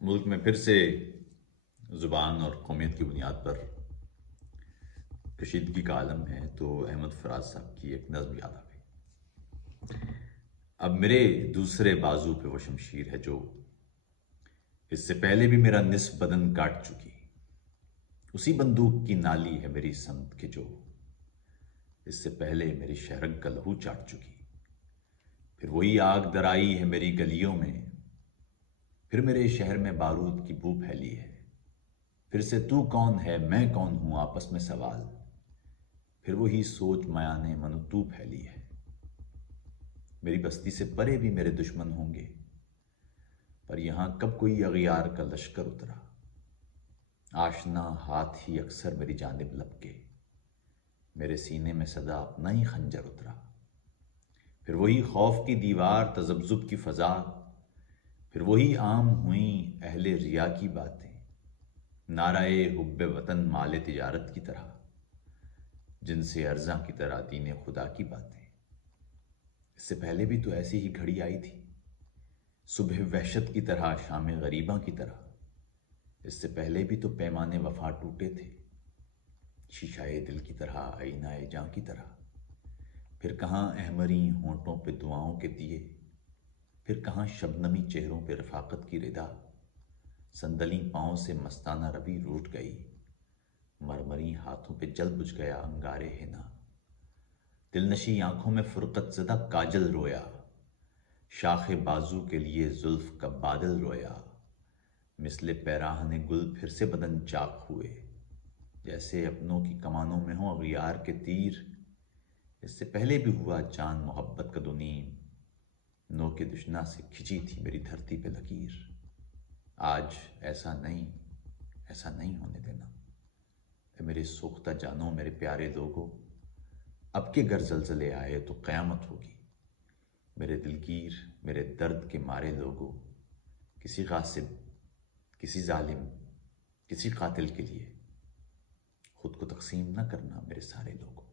ملک میں پھر سے زبان اور قومیت کی بنیاد پر کشیدگی کا عالم ہے تو احمد فراز صاحب کی ایک نظم یاد آ گئی۔ اب میرے دوسرے بازو پہ وہ شمشیر ہے جو اس سے پہلے بھی میرا نصف بدن کاٹ چکی، اسی بندوق کی نالی ہے میری سمت کے جو اس سے پہلے میری شہرگ کا لہو چاٹ چکی، پھر وہی آگ درائی ہے میری گلیوں میں، پھر میرے شہر میں بارود کی بو پھیلی ہے، پھر سے تو کون ہے میں کون ہوں آپس میں سوال، پھر وہی سوچ میانے منو تو پھیلی ہے، میری بستی سے پرے بھی میرے دشمن ہوں گے، پر یہاں کب کوئی اغیار کا لشکر اترا، آشنا ہاتھ ہی اکثر میری جانب لپکے، میرے سینے میں صدا اپنا ہی خنجر اترا، پھر وہی خوف کی دیوار تذبذب کی فضا، پھر وہی عام ہوئیں اہل ریا کی باتیں، نعرہ حب وطن مال تجارت کی طرح، جن سے ارزاں کی طرح دین خدا کی باتیں، اس سے پہلے بھی تو ایسی ہی گھڑی آئی تھی، صبح وحشت کی طرح شام غریباں کی طرح، اس سے پہلے بھی تو پیمانے وفا ٹوٹے تھے، شیشہ دل کی طرح آئینہ جاں کی طرح، پھر کہاں احمری ہونٹوں پہ دعاؤں کے دیے، پھر کہاں شبنمی چہروں پہ رفاقت کی ردا، سندلی پاؤں سے مستانہ روی روٹ گئی، مرمری ہاتھوں پہ جل بجھ گیا انگارے ہنا، دل نشی آنکھوں میں فرقت زدہ کاجل رویا، شاخ بازو کے لیے زلف کا بادل رویا، مثل پیراہن گل پھر سے بدن چاک ہوئے، جیسے اپنوں کی کمانوں میں ہوں اغیار کے تیر، اس سے پہلے بھی ہوا چاند محبت کا دونیم، نو کے دشنا سے کھچی تھی میری دھرتی پہ لکیر، آج ایسا نہیں ہونے دینا، اے میرے سوختہ جانوں میرے پیارے لوگوں، اب کے گر زلزلے آئے تو قیامت ہوگی، میرے دلگیر میرے درد کے مارے لوگوں، کسی غاصب کسی ظالم کسی قاتل کے لیے خود کو تقسیم نہ کرنا میرے سارے لوگوں۔